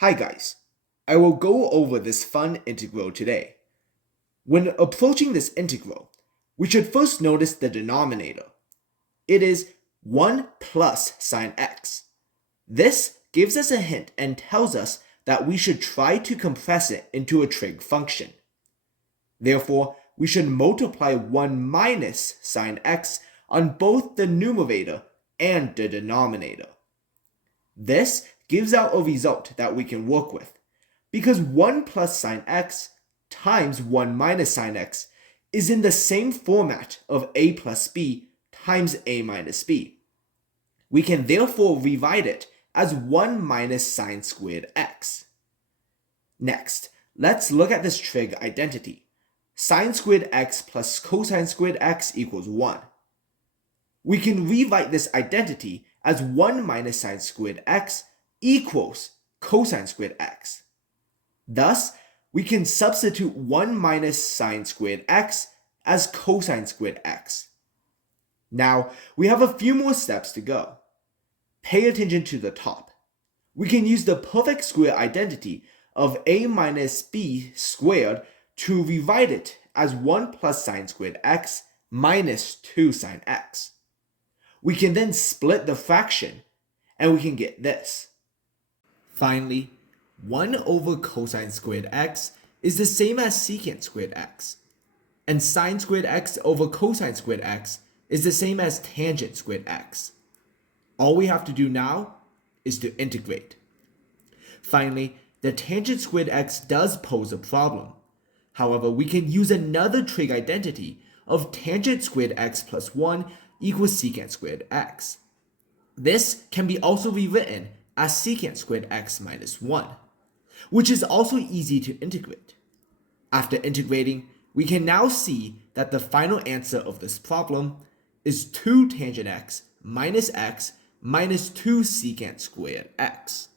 Hi guys, I will go over this fun integral today. When approaching this integral, we should first notice the denominator. It is 1 plus sine x. This gives us a hint and tells us that we should try to compress it into a trig function. Therefore, we should multiply 1 minus sine x on both the numerator and the denominator. This gives out a result that we can work with, because 1 plus sine x times 1 minus sine x is in the same format of a plus b times a minus b. We can therefore rewrite it as 1 minus sine squared x. Next, let's look at this trig identity. Sine squared x plus cosine squared x equals 1. We can rewrite this identity as 1 minus sine squared x equals cosine squared x. Thus, we can substitute 1 minus sine squared x as cosine squared x. Now, we have a few more steps to go. Pay attention to the top. We can use the perfect square identity of a minus b squared to rewrite it as 1 plus sine squared x minus 2 sine x. We can then split the fraction, and we can get this. Finally, 1 over cosine squared x is the same as secant squared x, and sine squared x over cosine squared x is the same as tangent squared x. All we have to do now is to integrate. Finally, the tangent squared x does pose a problem. However, we can use another trig identity of tangent squared x plus 1 equals secant squared x. This can be also rewritten as secant squared x minus 1, which is also easy to integrate. After integrating, we can now see that the final answer of this problem is 2 tangent x minus 2 secant squared x.